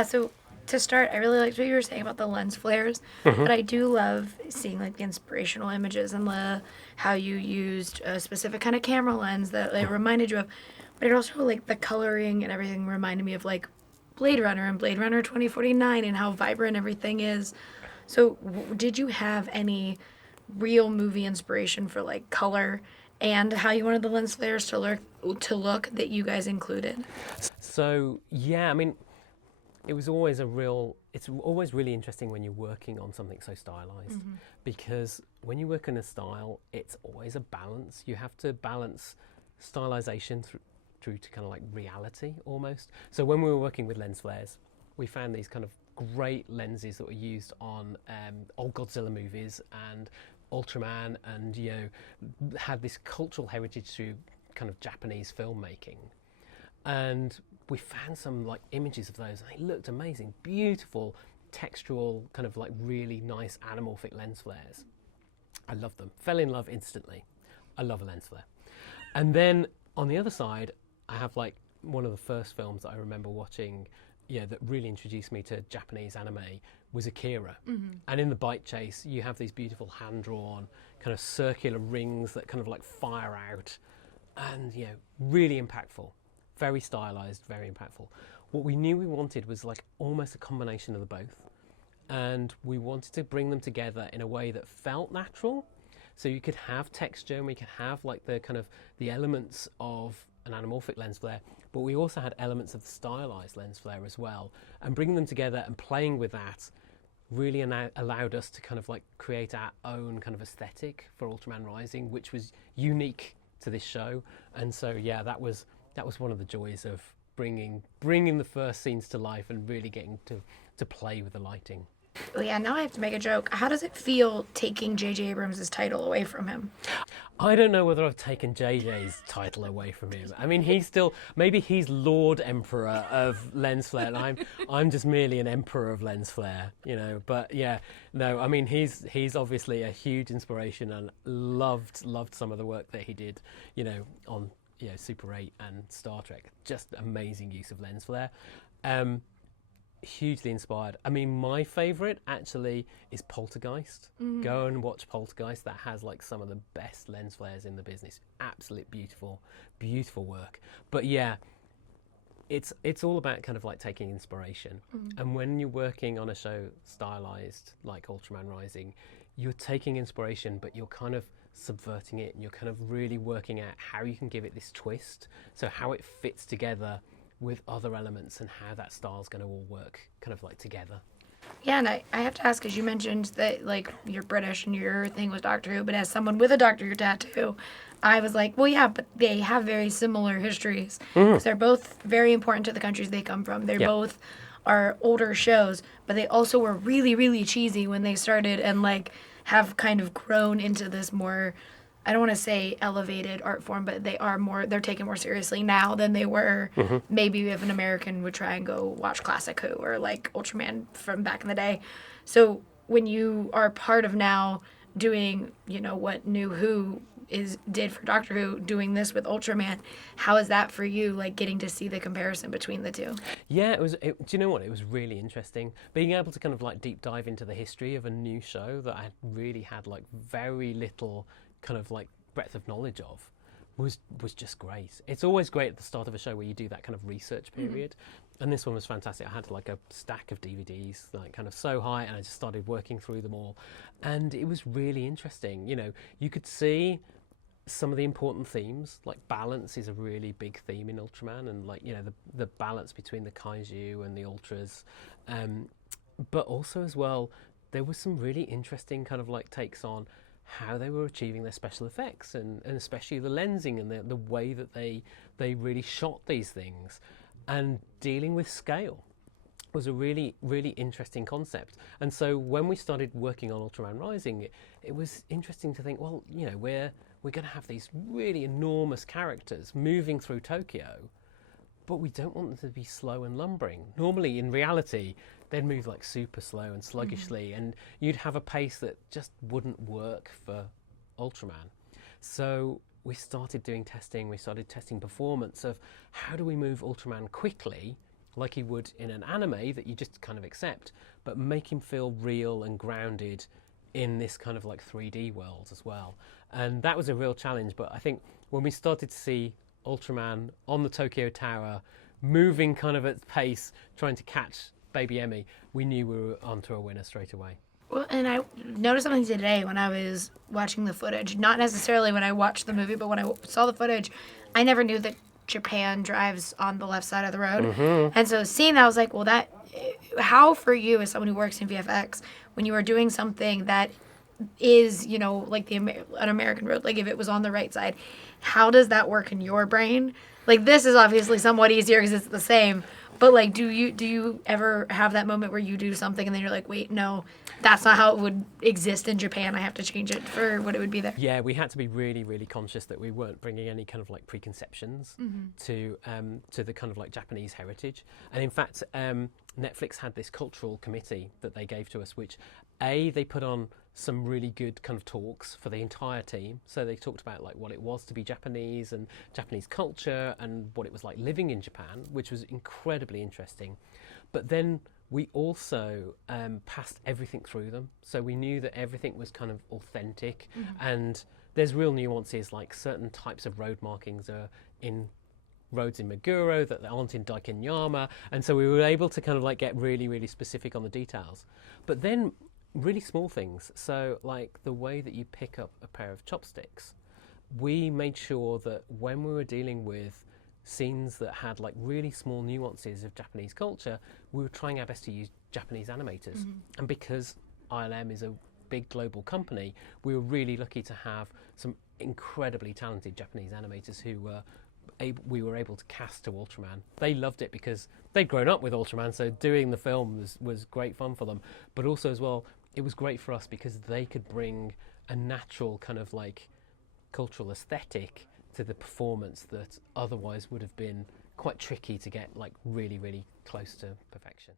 So to start, I really liked what you were saying about the lens flares, Hmm. but I do love seeing like the inspirational images and the how you used a specific kind of camera lens that it reminded you of. But it also like the coloring and everything reminded me of like Blade Runner and Blade Runner 2049 and how vibrant everything is. So did you have any real movie inspiration for like color and how you wanted the lens flares to look that you guys included? So yeah, it's always really interesting when you're working on something so stylized, because when you work in a style, it's always a balance. You have to balance stylization through to kind of like reality almost. So when we were working with lens flares, we found these kind of great lenses that were used on old Godzilla movies and Ultraman, and had this cultural heritage through kind of Japanese filmmaking. And we found some like images of those, and they looked amazing, beautiful, textural, kind of like really nice anamorphic lens flares. I love them. Fell in love instantly. I love a lens flare. And then on the other side, I have like one of the first films that I remember watching, yeah, that really introduced me to Japanese anime was Akira. And in the bike chase, you have these beautiful hand drawn kind of circular rings that kind of like fire out, and really impactful, very stylized, very impactful. What we knew we wanted was like almost a combination of the both, and we wanted to bring them together in a way that felt natural. So you could have texture, and we could have like the kind of the elements of an anamorphic lens flare, but we also had elements of the stylized lens flare as well. And bringing them together and playing with that really allowed us to kind of like create our own kind of aesthetic for Ultraman Rising, which was unique to this show. And so yeah, that was one of the joys of bringing the first scenes to life and really getting to play with the lighting. Oh yeah, now I have to make a joke. How does it feel taking J.J. Abrams' title away from him? I don't know whether I've taken JJ's title away from him. I mean, he's still, maybe he's Lord Emperor of Lens Flare, and I'm just merely an Emperor of Lens Flare, you know. But yeah, no, I mean he's obviously a huge inspiration, and loved some of the work that he did, on Super 8 and Star Trek. Just amazing use of lens flare. Um, Hugely inspired. I mean, my favourite actually is Poltergeist. Go and watch Poltergeist. That has like some of the best lens flares in the business. Absolute beautiful, beautiful work. But yeah, it's all about kind of like taking inspiration. And when you're working on a show stylized like Ultraman Rising, you're taking inspiration, but you're kind of subverting it, and you're kind of really working out how you can give it this twist. So how it fits together with other elements, and how that style's going to all work kind of like together. Yeah, and I have to ask, because you mentioned that like you're British and your thing was Doctor Who, but as someone with a Doctor Who tattoo, I was like, well, yeah, but they have very similar histories because they're both very important to the countries they come from. They're Yeah. both are older shows, but they also were really, really cheesy when they started and like have kind of grown into this more, I don't want to say elevated art form, but they're taken more seriously now than they were maybe if an American would try and go watch Classic Who or like Ultraman from back in the day. So when you are part of now doing, what New Who did for Doctor Who, doing this with Ultraman, how is that for you, like getting to see the comparison between the two? Yeah, do you know what? It was really interesting being able to kind of like deep dive into the history of a new show that I really had like very little kind of like breadth of knowledge of. Was just great. It's always great at the start of a show where you do that kind of research period, and this one was fantastic. I had like a stack of DVDs, like kind of so high, and I just started working through them all, and it was really interesting. You could see some of the important themes, like balance is a really big theme in Ultraman, and like the balance between the kaiju and the ultras, um, but also as well there was some really interesting kind of like takes on how they were achieving their special effects, and especially the lensing and the way that they really shot these things, and dealing with scale was a really, really interesting concept. And so when we started working on Ultraman Rising, it was interesting to think, well, we're going to have these really enormous characters moving through Tokyo, but we don't want them to be slow and lumbering. Normally, in reality, they'd move like super slow and sluggishly, and you'd have a pace that just wouldn't work for Ultraman. So we started doing testing. We started testing performance of how do we move Ultraman quickly like he would in an anime that you just kind of accept, but make him feel real and grounded in this kind of like 3D world as well. And that was a real challenge. But I think when we started to see Ultraman on the Tokyo Tower, moving kind of at pace, trying to catch baby Emmy, we knew we were onto a winner straight away. Well, and I noticed something today when I was watching the footage. Not necessarily when I watched the movie, but when I saw the footage, I never knew that Japan drives on the left side of the road. Mm-hmm. And so seeing that, I was like, well, that, how for you as someone who works in VFX, when you are doing something that is, you know, like an American road, like if it was on the right side, how does that work in your brain? Like, this is obviously somewhat easier because it's the same, but like, do you ever have that moment where you do something and then you're like, wait, no, that's not how it would exist in Japan. I have to change it for what it would be there. Yeah, we had to be really, really conscious that we weren't bringing any kind of like preconceptions to the kind of like Japanese heritage. And in fact, Netflix had this cultural committee that they gave to us, which they put on some really good kind of talks for the entire team. So they talked about like what it was to be Japanese and Japanese culture and what it was like living in Japan, which was incredibly interesting. But then we also passed everything through them. So we knew that everything was kind of authentic, and there's real nuances, like certain types of road markings are in roads in Meguro that aren't in Daikinyama. And so we were able to kind of like get really, really specific on the details. But then really small things. So like the way that you pick up a pair of chopsticks, we made sure that when we were dealing with scenes that had like really small nuances of Japanese culture, we were trying our best to use Japanese animators. And because ILM is a big global company, we were really lucky to have some incredibly talented Japanese animators who we were able to cast to Ultraman. They loved it because they'd grown up with Ultraman, so doing the film was great fun for them. But also as well, it was great for us because they could bring a natural kind of like cultural aesthetic to the performance that otherwise would have been quite tricky to get like really, really close to perfection.